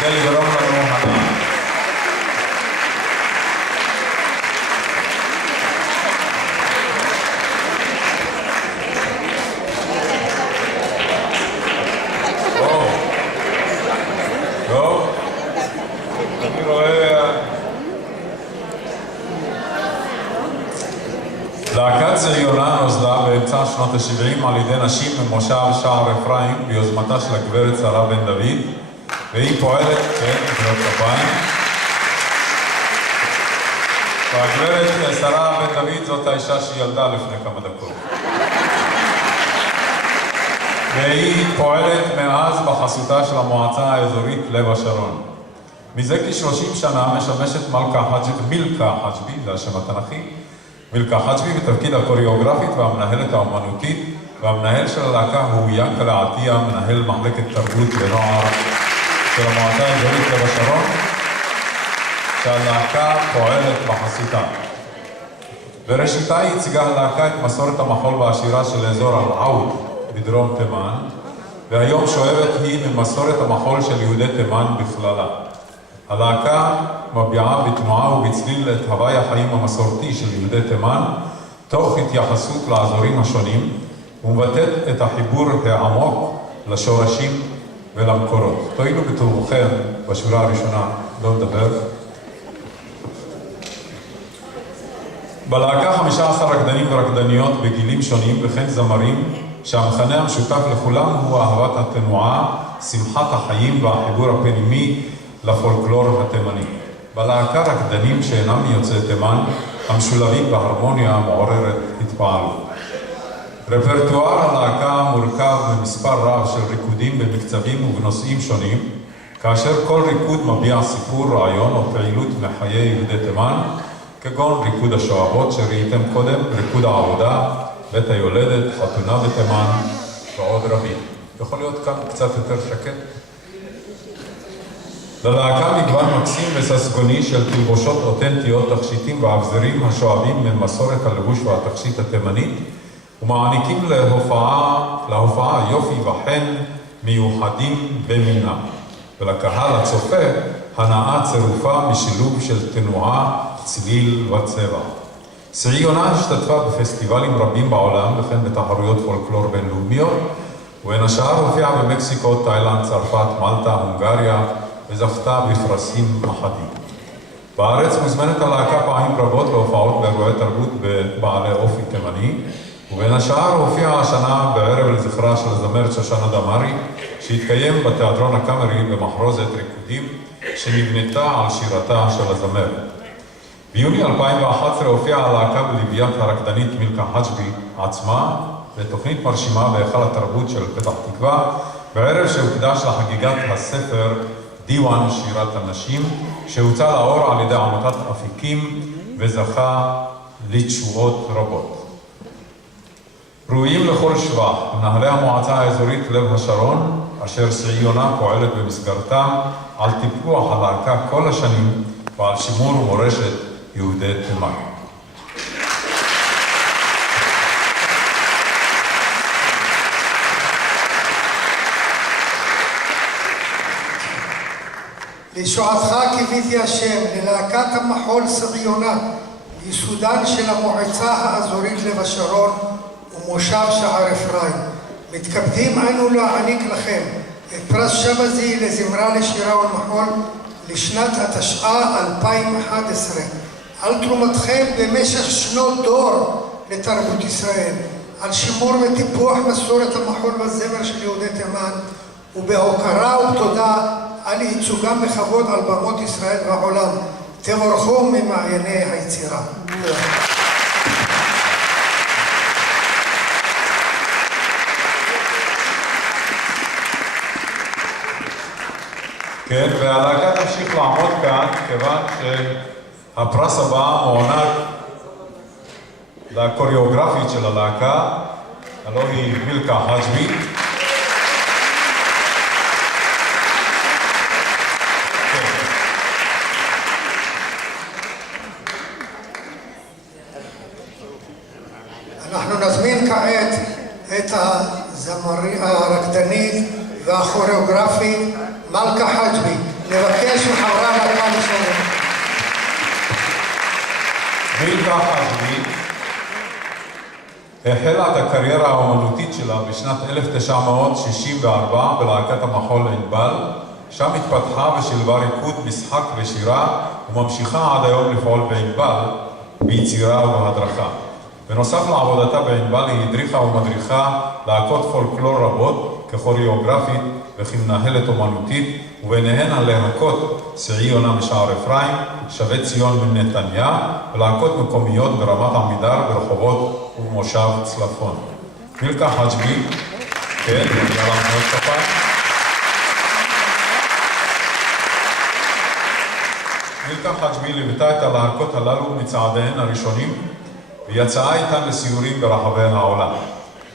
כדי לגרום לנו הנאה. טוב, אני רואה להקת ציונה נוסדה באמצע שנות ה-70 על ידי נשים ממושב שער אפרים ביוזמתה של הגברת שרה בן דוד, והיא פועלת, כן, מחיאות כפיים. והגברת שרה בן דוד זאת האישה שילדה לפני כמה דקות. והיא פועלת מאז בחסותה של המועצה האזורית לב השרון. מזה כ-30 שנה משמשת מילכה חג'בי, זה השם התנ"כי, מילכה חג'בי בתפקיד הקוריאוגרפית והמנהלת האומנותית, והמנהל של הלהקה הוא ינקלה עטיה, מנהל מחלקת תרבות ונוער של המועצה האזורית לב השרון, שהלהקה פועלת בחסותה. בראשיתה היא הציגה הלהקה את מסורת המחול והשירה של אזור אל-עוד בדרום תימן, והיום שואבת היא ממסורת המחול של יהודי תימן בכללה. הלהקה מביעה בתנועה ובצליל את הווי החיים המסורתי של יהודי תימן, תוך התייחסות לאזורים השונים, ומבטאת את החיבור העמוק לשורשים ולמקורות. תואילו בטובכם בשורה הראשונה, לא לדבר. בלהקה 15 רקדנים ורקדניות בגילים שונים וכן זמרים, שהמכנה המשותף לכולם הוא אהבת התנועה, שמחת החיים והחיבור הפנימי לפולקלור התימני. בלהקה רקדנים שאינם מיוצאי תימן, המשולבים בהרמוניה המעוררת התפעלות. רפרטואר הלהקה מורכב ממספר רב של ריקודים במקצבים ובנושאים שונים, כאשר כל ריקוד מביע סיפור, רעיון או פעילות מחיי יהודי תימן, כגון ריקוד השואבות שראיתם קודם, ריקוד העבודה, בית היולדת, חתונה בתימן ועוד רבים. יכול להיות כאן קצת יותר שקט? ללהקה מגוון מקסים וססגוני של תלבושות אותנטיות, תכשיטים ואבזרים השואבים ממסורת הלבוש והתכשיט התימנית, ומעניקים להופעה יופי וחן מיוחדים במינם. ולקהל הצופה הנאה צירופה משילוב של תנועה, צליל וצבע. ציונה השתתפה בפסטיבלים רבים בעולם וכן בתחרויות פולקלור בינלאומיות, ובין השאר הופיעה במקסיקו, תאילנד, צרפת, מלטה, הונגריה, וזכתה בפרסים אחדים. בארץ מוזמנת הלהקה פעמים רבות להופעות באירועי תרבות בבעלי אופי תימני, ובין השאר הופיעה השנה בערב לזכרה של הזמרת שושנה דמארי, שהתקיים בתיאטרון הקאמרי במחרוזת ריקודים, שנבנתה על שירתה של הזמרת. ביוני 2011 הופיעה הלהקה בלוויית הרקדנית מילכה חג'בי עצמה, בתוכנית מרשימה בהיכל התרבות של פתח תקווה, בערב שהוקדש לחגיגת הספר דיוואן שירת הנשים, שהוצא לאור על ידי עמותת אפיקים וזכה לתשואות רבות. ראויים לכל שבח מנהלי המועצה האזורית לב השרון, אשר ציונה פועלת במסגרתם על טיפוח הלהקה כל השנים ועל שימור מורשת יהודי תימן. לישועתך קיוויתי השם, ללהקת המחול ציונה, ייסודן של המועצה האזורית לב השרון ומושב שער אפרים. מתכבדים אנו להעניק לכם את פרס שבזי לזמרה לשירה ולמחול לשנת התשע"א 2011, על תרומתכם במשך שנות דור לתרבות ישראל, על שימור וטיפוח מסורת המחול והזמר של יהודי תימן, ובהוקרה ובתודה על ייצוגם בכבוד על במות ישראל והעולם. תבורכו ממעייני היצירה. כן, והלהקה תמשיך לעמוד כאן, כיוון שהפרס הבא מוענק לקוריאוגרפית של הלהקה, הלוא היא מילכה חג'בי. אנחנו נזמין כעת את הרקדנית והכוריאוגרפית מילכה חג'בי חג'בי החלה את הקריירה האומנותית שלה בשנת 1964 בלהקת המחול ענבל, שם התפתחה ושילבה ריקוד, משחק ושירה, וממשיכה עד היום לפעול בענבל ביצירה ובהדרכה. בנוסף לעבודתה בענבל היא הדריכה ומדריכה להקות פולקלור רבות ככוריאוגרפית וכמנהלת אומנותית, וביניהן הלהקות סעי יונה משער אפרים, שבי ציון מנתניה, ולהקות מקומיות ברמת עמידר, ברחובות ובמושב צלפון. מילכה חג'בי, כן, מגיע לך מאוד כפיים. מילכה חג'בי ליוותה את הלהקות הללו מצעדיהן הראשונים, ויצאה איתן לסיורים ברחבי העולם.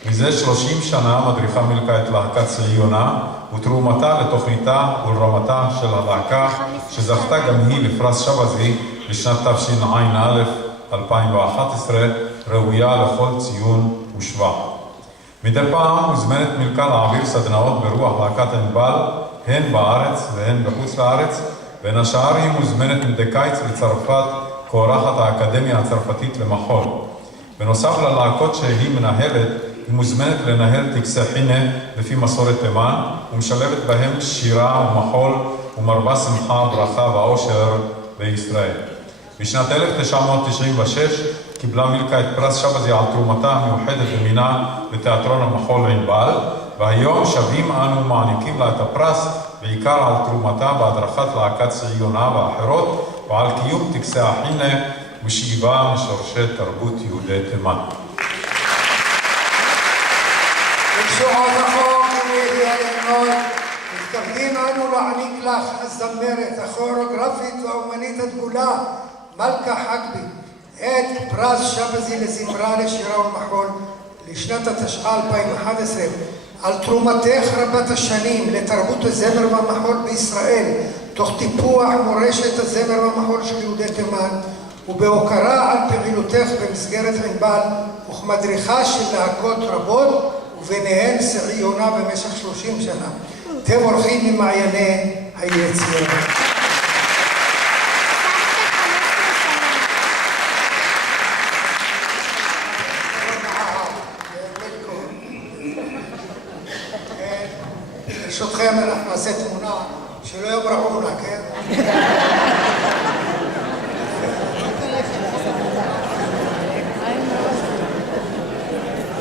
מזה 30 שנה מדריכה מילכה את להקת סעי יונה, ותרומתה לתוכניתה ולרמתה של הלהקה, שזכתה גם היא לפרס שבזי לשנת תשע"א 2011, ראויה לכל ציון ושבח. מדי פעם מוזמנת מילכה להעביר סדנאות ברוח להקת ענבל, הן בארץ והן בחוץ לארץ, בין השאר היא מוזמנת מדי קיץ לצרפת כאורחת האקדמיה הצרפתית למחול. בנוסף ללהקות שהיא מנהלת, היא מוזמנת לנהל טקסי חינה לפי מסורת תימן, ומשלבת בהם שירה ומחול ומרבה שמחה, ברכה ואושר בישראל. בשנת 1996 קיבלה מילכה את פרס שבזי על תרומתה המיוחדת במינה לתיאטרון המחול ענבל, והיום שבים אנו מעניקים לה את הפרס בעיקר על תרומתה בהדרכת להקת סעי יונה ואחרות, ועל קיום טקסי החינה ושאיבה משורשי תרבות יהודי תימן. בשורת החוק ומתכבדים אנו להעניק לך הזמרת, הכוריאוגרפית והאומנית הדגולה מילכה חג'בי את פרס שבזי לזמרה לשירה ומחול לשנת התשע"א 2011 על תרומתך רבת השנים לתרבות הזמר והמחול בישראל, תוך טיפוח מורשת הזמר והמחול של יהודי תימן, ובהוקרה על פעילותך במסגרת ענבל וכמדריכה של להקות רבות, וביניהן סעי יונה במשך 30 שנה. תבורכי ממעייני היצירה. ברשותכם אנחנו נעשה תמונה שלא יברחו לה, כן?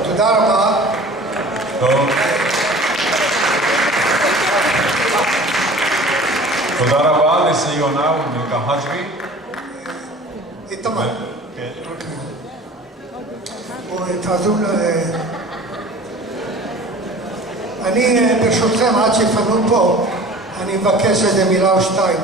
תודה רבה. טוב. תודה רבה לסעי יונה ומילכה חג'בי. איתמר. כן. תעזרו אני ברשותכם, עד שיפנו פה, אני מבקש איזה מילה או שתיים.